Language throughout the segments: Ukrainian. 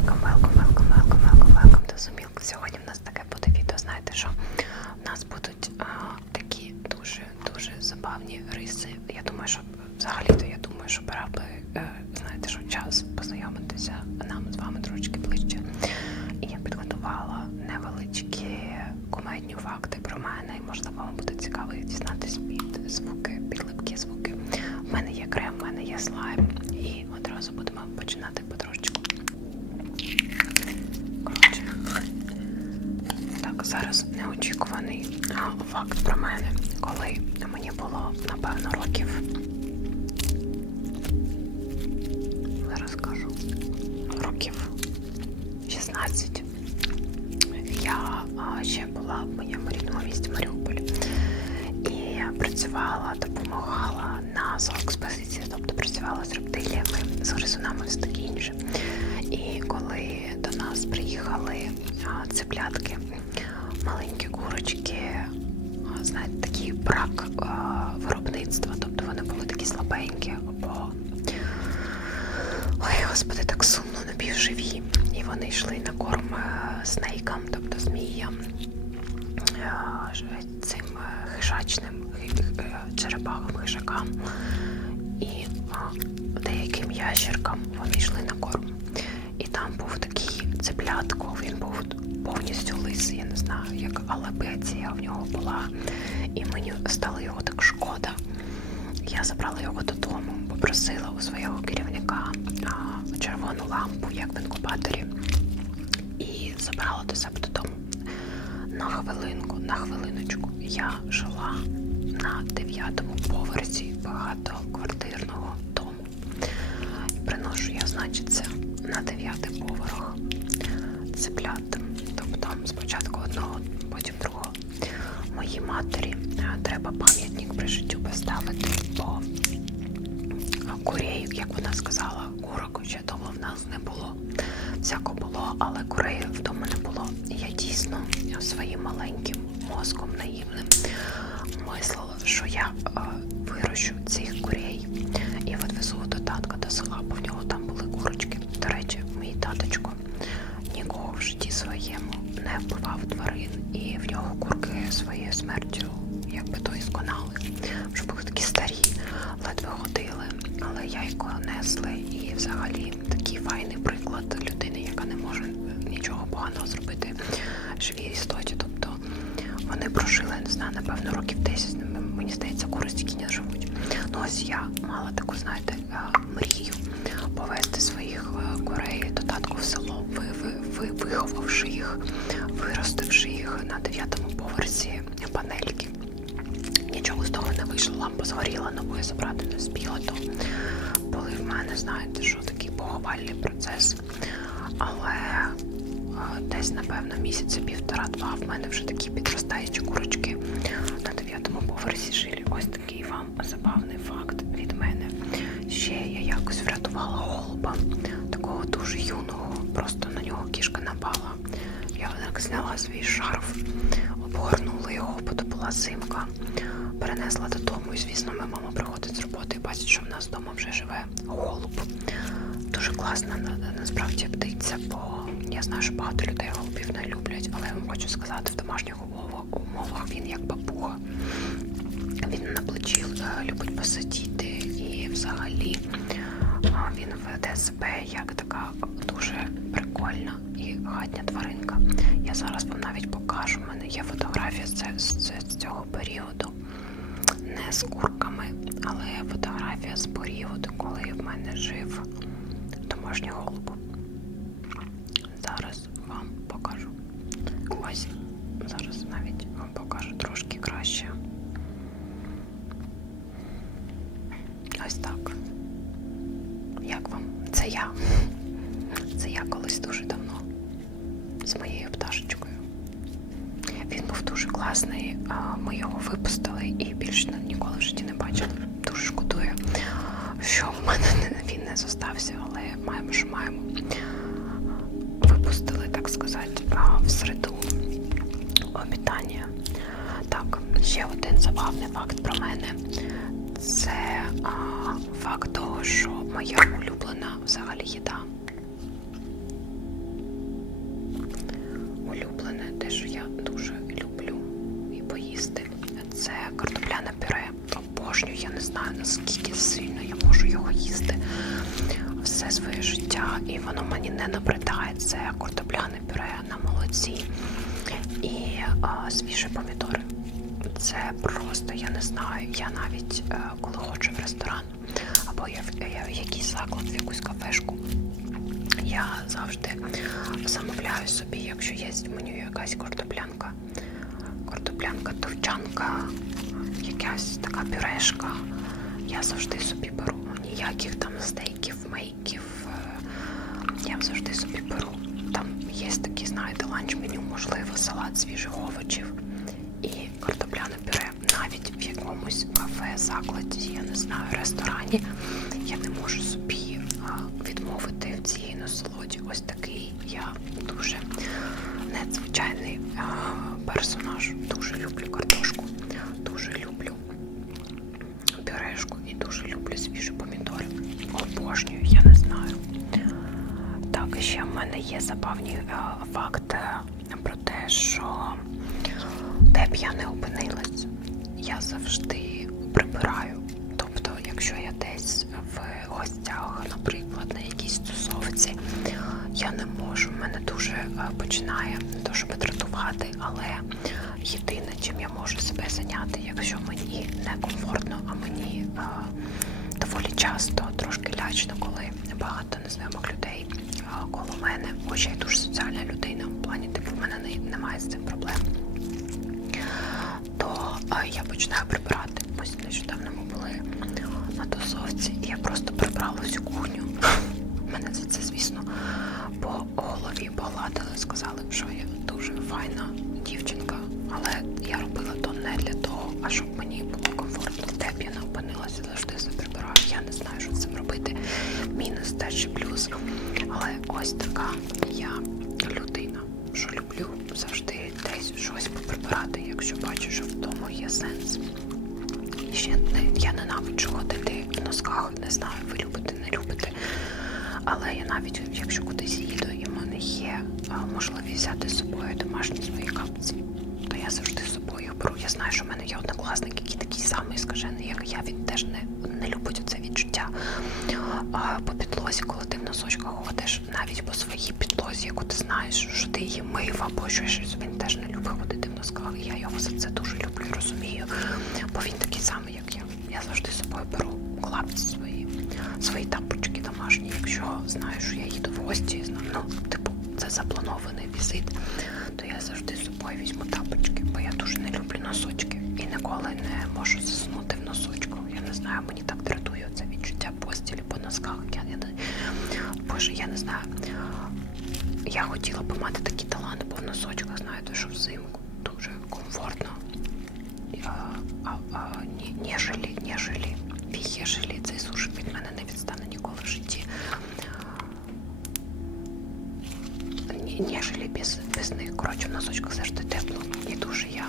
Welcome, welcome, welcome, welcome, welcome, welcome до Зумілк. Сьогодні в нас таке буде відео. Знаєте, що в нас будуть а, такі дуже дуже забавні риси. Я думаю, що взагалі-то я думаю, що пора би неочікуваний факт про мене. Коли мені було, напевно, років. Зараз скажу. Років 16. Я ще була в моєму рідному місті Маріуполі. І працювала, допомагала на зооекспозиції, тобто працювала з рептиліями, з гризунами, все таке інше. І коли до нас приїхали цеплятки, маленькі курочки, знаєте, такий брак виробництва, тобто вони були такі слабенькі, бо ой, господи, так сумно напівживі. І вони йшли на корм е, снейкам, тобто зміям, е, цим е, хижачним хи- черепахам, хижакам і деяким ящеркам вони йшли на корм. І там був такий цеплятко, він був повністю лисий, не знаю, як алабеція в нього була. І мені стало його так шкода. Я забрала його додому, попросила у свого керівника а, червону лампу, як в інкубаторі, і забрала до себе додому. На хвилинку, на хвилиночку я жила на дев'ятому поверсі багатоквартирного дому. Приношу я, значить, це на дев'ятий поверх цеплят. Спочатку одного, потім другого. Моїй матері е, треба пам'ятник при життю поставити, бо курей, як вона сказала, курок ще довго в нас не було. Всяко було, але курей вдома не було. І я дійсно своїм маленьким мозком наївним мислила, що я е, вирощу цих курей і відвезу до татка до села, бо в нього там були курочки. До речі, мій таточко нікого в житті своєму не вбивав тварин, і в нього курки своєю смертю, якби то і сконали. Вже були такі старі, ледве ходили, але яйко несли, і взагалі такий файний приклад людини, яка не може нічого поганого зробити живій істоті. Тобто вони прожили, не знаю, напевно, років 10, мені здається, кури стільки не живуть. Ну ось я мала таку, знаєте, е, мрію повезти своїх е, курей до татку в село, виховавши їх, виростивши їх на дев'ятому поверсі панельки. Нічого з того не вийшло, лампа згоріла, новою забрати не спіла, то були в мене, знаєте, що такий поховальний процес. Але е, десь, напевно, місяця півтора-два в мене вже такі підростаючі курочки на дев'ятому поверсі жилі. Ось такий вам забавний факт від мене. Ще я якось врятувала голуба, такого дуже юного, просто нього кішка напала. Я так зняла свій шарф, обгорнула його, бо зимка. Перенесла додому, і звісно, моя мама приходить з роботи і бачить, що в нас вдома вже живе голуб. Дуже класна на- на- насправді птиця, бо я знаю, що багато людей голубів не люблять, але я вам хочу сказати, в домашніх умовах, він як бабуга. Він на плечі е, любить посидіти і взагалі він веде себе як така дуже прикольна і хатня тваринка. Я зараз вам навіть покажу. У мене є фотографія з, з, з цього періоду. Не з курками, але фотографія з періоду, коли в мене жив домашній голуб. Зараз вам покажу. Ось зараз навіть вам покажу трошки краще. Це я. Це я колись дуже давно з моєю пташечкою. Він був дуже класний. Ми його випустили і більше воно мені не набридає. Це картопляне пюре на молоці і а, свіжі помідори. Це просто я не знаю. Я навіть е, коли ходжу в ресторан або я в, я в якийсь заклад, в якусь кафешку. Я завжди замовляю собі, якщо є в меню якась картоплянка, картоплянка, товчанка, якась така пюрешка. Я завжди собі беру ніяких там стейків, мейків. Я завжди собі беру. Там є такі, знаєте, ланч-меню, можливо, салат свіжих овочів і картопляне пюре. Навіть в якомусь кафе, закладі, я не знаю, ресторані. Я не можу собі відмовити в цій насолоді. Ось такий я дуже надзвичайний персонаж. Дуже люблю картошку, мене є забавні е, факти про те, що де б я не опинилась, я завжди прибираю. Тобто, якщо я десь в гостях, наприклад, на якійсь тусовці, я не можу, мене дуже е, починає не то, але єдине, чим я можу себе зайняти, якщо мені некомфортно, а мені е, доволі часто трошки лячно, коли багато незнайомих людей е, коло мене. Хоча я дуже соціальна людина, в плані типу в мене не- немає з цим проблем. То е, я починаю прибирати. Ось нещодавно ми були на тусовці, і я просто прибрала всю кухню. Мене за це, звісно, по голові погладили, сказали, що я дуже файна дівчинка. Але я робила то не для того, а щоб мені було комфортно. Не опинилася, завжди все прибираю. Я не знаю, що з цим робити. Мінус теж чи плюс. Але ось така я людина, що люблю завжди десь щось поприбирати, якщо бачу, що в тому є сенс. І ще не, я ненавиджу ходити в носках, не знаю, ви любите, не любите. Але я навіть, якщо кудись їду, і в мене є можливість взяти з собою домашні свої капці, то я завжди з собою беру. Я знаю, що в мене є однокласник, самий скажений, як я. Він теж не, не любить оце відчуття. А, по підлозі, коли ти в носочках ходиш, навіть по своїй підлозі, яку ти знаєш, що ти її мив або що щось, він теж не любить ходити в носках. Я його за це дуже люблю і розумію. Бо він такий самий, як я. Я завжди з собою беру клапці свої, свої тапочки домашні, якщо знаю, що я їду в гості, ну, типу, це запланований візит, то я завжди з собою візьму тапочки, бо я дуже не люблю носочки ніколи не можу заснути в носочку. Я не знаю, мені так дратує це відчуття постілі по носках. Я, я, Боже, я не знаю. Я хотіла б мати такі таланти, бо в носочках, знаєте, що взимку дуже комфортно. А, а, а, ні, нежели, нежели, єжелі цей сушик від мене не відстане ніколи в житті. Ні, без, без них. Коротше, в носочках завжди тепло. І дуже я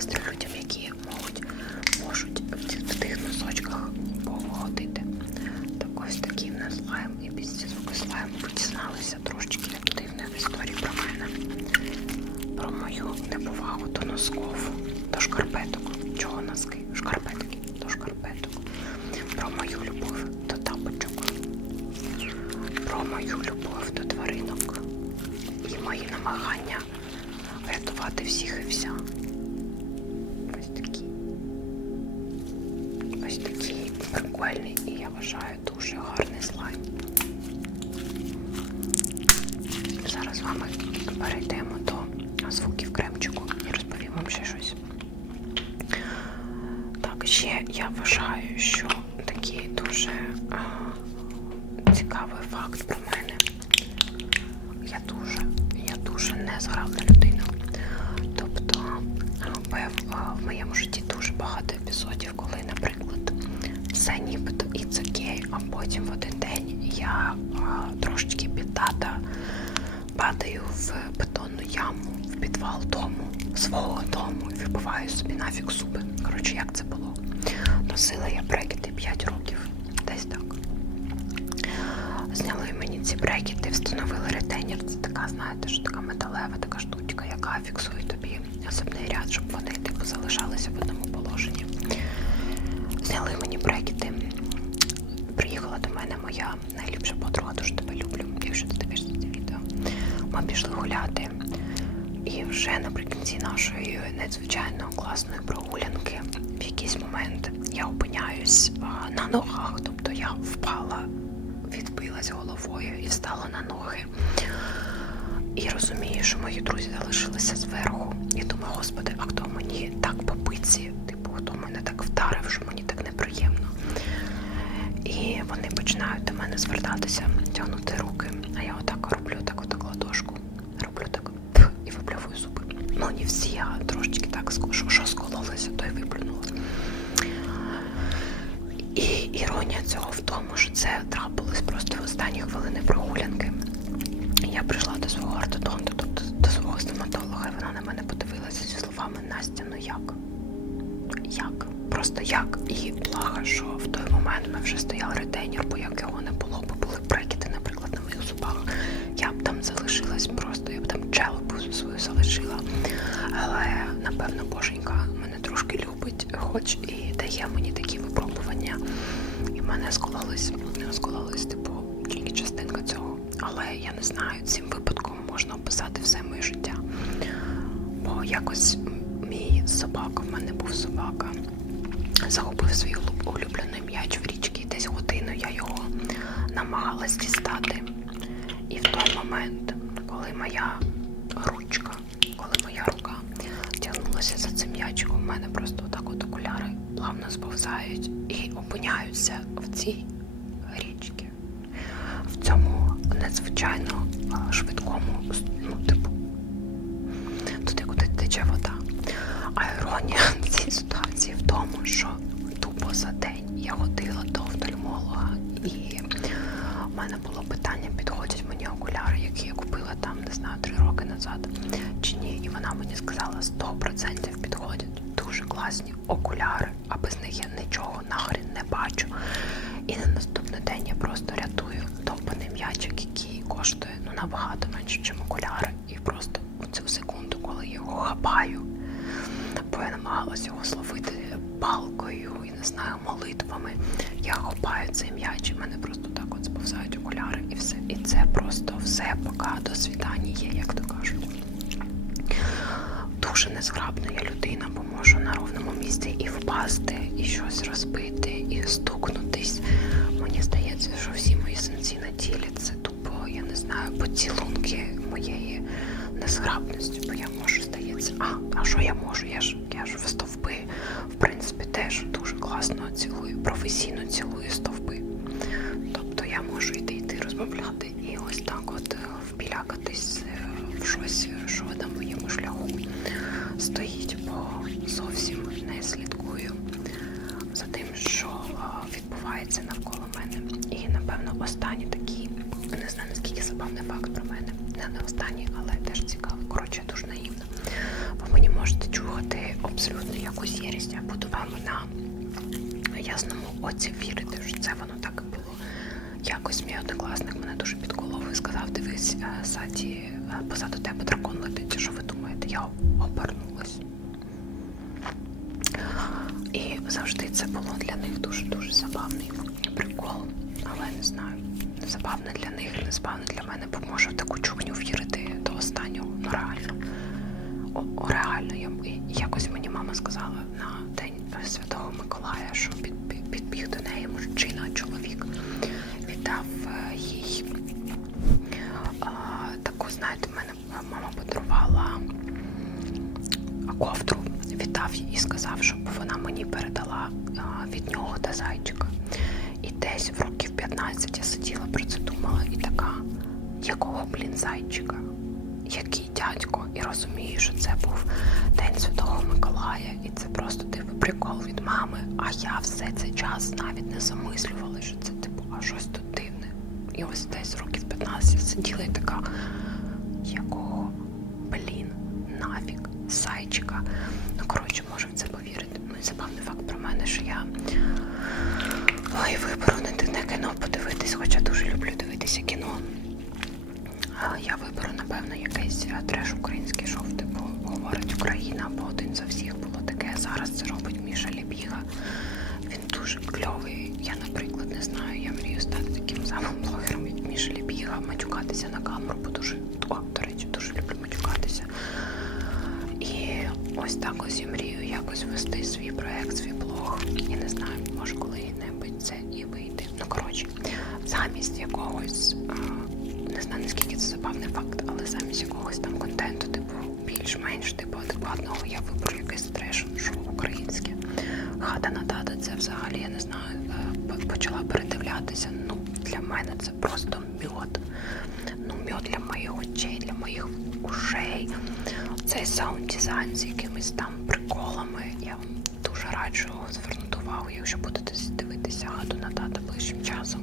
заздрю людям, які можуть, можуть в, тих носочках походити. Так ось такий в нас слайм. І після звуку слайму ви дізналися трошечки дивних історій про мене. Про мою неповагу до носкову, до шкарпеток. Чого носки? Шкарпетки, до шкарпеток. Про мою любов до тапочок. Про мою любов до тваринок. І мої намагання врятувати всіх і вся. Вважаю дуже гарний слайм. Зараз з вами перейдемо до звуків кремчику і розповім вам ще щось. Так, ще я вважаю, що такий дуже а, цікавий факт про мене. Я дуже, я дуже незграбна людина. Тобто, а, в моєму житті дуже багато епізодів, все нібито it's окей, а потім в один день я а, трошечки піддата падаю в бетонну яму, в підвал дому, свого дому і вибиваю собі нафіг зуби. Коротше, як це було? Носила я брекети 5 років, десь так. Зняли мені ці брекети, встановили ретейнер. Це така, знаєте, що така металева така штучка, яка фіксує тобі особний ряд, щоб вони типу залишалися в одному мені брекети. Приїхала до мене моя найліпша подруга, дуже тебе люблю, якщо ти дивишся це відео. Ми пішли гуляти. І вже наприкінці нашої надзвичайно класної прогулянки в якийсь момент я опиняюсь на ногах, тобто я впала, відбилась головою і встала на ноги. І розумію, що мої друзі залишилися зверху. І думаю, господи, а хто мені так по пиці? Типу, хто мене так вдарив, що мені так неприємно. І вони починають до мене звертатися, тягнути руки. А я отак роблю, так отак ладошку. Роблю так і виплювую зуби. Ну, не всі, а трошечки так, ско- що, скололися, то й виплюнула. І іронія цього в тому, що це трапилось просто в останні хвилини прогулянки. Я прийшла до свого ортодонту, тобто до свого стоматолога, і вона на мене подивилася зі словами Настя, ну як? Як? Просто як? І благо, що в той момент ми вже стояв ретейнер, бо як його не було, бо були брекети, наприклад, на моїх зубах. Я б там залишилась просто, я б там челепу свою залишила. Але напевно боженька мене трошки любить, хоч і дає мені такі випробування. І в мене скололись, скололись, типу, тільки частинка цього. Але я не знаю, цим випадком можна описати все моє життя. Бо якось собака, в мене був собака, загубив свій улюблений м'яч в річці, десь годину я його намагалась дістати. І в той момент, коли моя ручка, коли моя рука тягнулася за цим м'ячиком, у мене просто отак от окуляри плавно сповзають і опиняються в цій річці. В цьому надзвичайно швидкому, ну, типу, туди, куди тече вода. Іронія цієї ситуації в тому, що тупо за день я ходила до офтальмолога, і в мене було питання, підходять мені окуляри, які я купила там, не знаю, три роки назад, чи ні. І вона мені сказала, 100% підходять. Дуже класні окуляри, а без них я нічого нахрен не бачу. І на наступний день я просто рятую довбаний м'ячик, який коштує ну набагато менше, ніж окуляри. І просто у цю секунду, коли я його хапаю, бо я намагалася його словити палкою і не знаю, молитвами. Я хапаю цей м'яч, і мене просто так от сповзають окуляри, і все. І це просто все, поки до свідання є, як то кажуть. Дуже незграбна я людина, бо можу на ровному місці і впасти, і щось розбити, і стукнутись. Мені здається, що всі мої сенсі на тілі це тупо, я не знаю, поцілунки моєї незграбності, бо я можу, здається, а, а що я можу? Я ж я ж в стовпи, в принципі, теж дуже класно цілую, професійно цілую стовпи. Тобто я можу йти йти розмовляти і ось так от е, впілякатись е, в щось, що на моєму шляху стоїть, бо зовсім не слідкую за тим, що е, відбувається навколо мене. І напевно останній такий, не знаю наскільки забавний факт про мене. Не, не останній, але теж цікавий. Коротше, дуже наївна. Ви мені можете чухати абсолютно якусь єрість. Я буду вам на ясному оці вірити, що це воно так і було. Якось мій однокласник мене дуже підколов і сказав: дивись, е, Саді, е, позаду тебе дракон летить. Що ви думаєте? Я обернулась. І завжди це було для них дуже-дуже забавний прикол. Але не знаю, не забавне для них, не забавне для мене, бо можу в таку чухню вірити до останнього. Ну реально. О, о, реально, я, якось мені мама сказала на день Святого Миколая, що під, під, підбіг до неї мужчина, чоловік, віддав е, їй а, таку, знаєте, мене мама подарувала ковдру, віддав їй і сказав, щоб вона мені передала а, від нього та зайчика. Десь в років 15 я сиділа про це думала і така, якого, блін, зайчика? Який дядько? І розумію, що це був День Святого Миколая, і це просто типу прикол від мами. А я все цей час навіть не замислювала, що це типу, а щось тут дивне. І ось десь років 15 я сиділа і така, якого, блін, нафіг, зайчика. Ну, коротше, можемо в це повірити. Ну і забавний факт про мене, що я ой, виберу не, кіно подивитись, хоча дуже люблю дивитися кіно. А Я виберу, напевно, якийсь е, треш український шов, типу говорить Україна, або один за всіх це просто мьод. Ну, мьод для моїх очей, для моїх ушей. Цей саунд дизайн з якимись там приколами. Я вам дуже раджу звернути увагу, якщо будете дивитися хату на тата ближчим часом.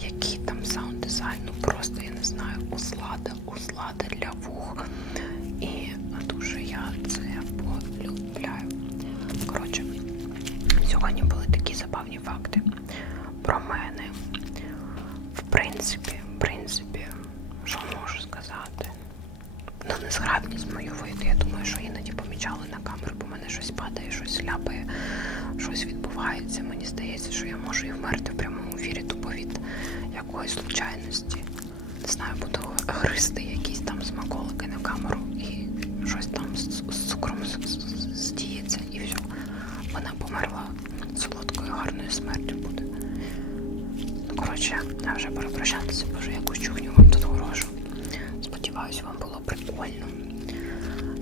Який там саунд дизайн, ну просто я не знаю, услада, услада для вух. І дуже я це полюбляю. Коротше, сьогодні були такі забавні факти про мене. Принципі, в принципі, що можу сказати? Ну, незграбність мою вийде. Я думаю, що іноді помічали на камеру, бо мене щось падає, щось ляпає, щось відбувається. Мені здається, що я можу і вмерти в прямому ефірі тупо від якоїсь случайності. Не знаю, буду гризти якісь там смаколики на камеру і щось там з, цукром здіється і все. Вона померла солодкою, гарною смертю буде. Коротше, я вже перепрощатися, боже, якусь чухню вам тут хорошу. Сподіваюсь, вам було прикольно.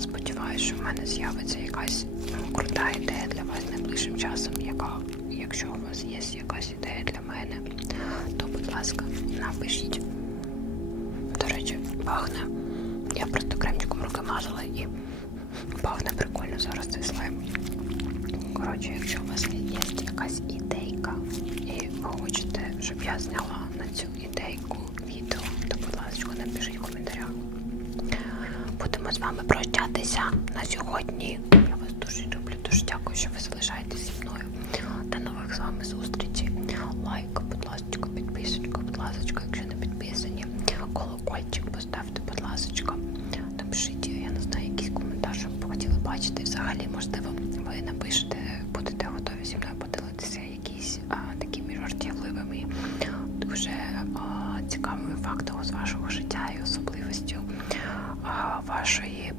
Сподіваюсь, що в мене з'явиться якась ну, крута ідея для вас найближчим часом, яка, якщо у вас є якась ідея для мене, то, будь ласка, напишіть. До речі, пахне. Я просто кремчиком руки мазала і пахне прикольно зараз цей слайм. Коротше, якщо у вас є якась ідейка і ви хочете, щоб я зняла на цю ідейку відео, то будь ласка, напишіть в коментарях. Будемо з вами прощатися на сьогодні. Я вас дуже люблю, дуже дякую, що ви залишаєтесь зі мною. До нових з вами зустрічей. Лайк, будь ласка, підписочка, будь ласка, якщо не підписані. Колокольчик поставте, будь ласка. Напишіть, я не знаю, якийсь коментар, що б ви хотіли бачити. Взагалі, можливо, ви напишете, будете готові зі мною поділитися якісь а, такими жартівливими, дуже а, цікавими фактами з вашого життя і особливістю а, вашої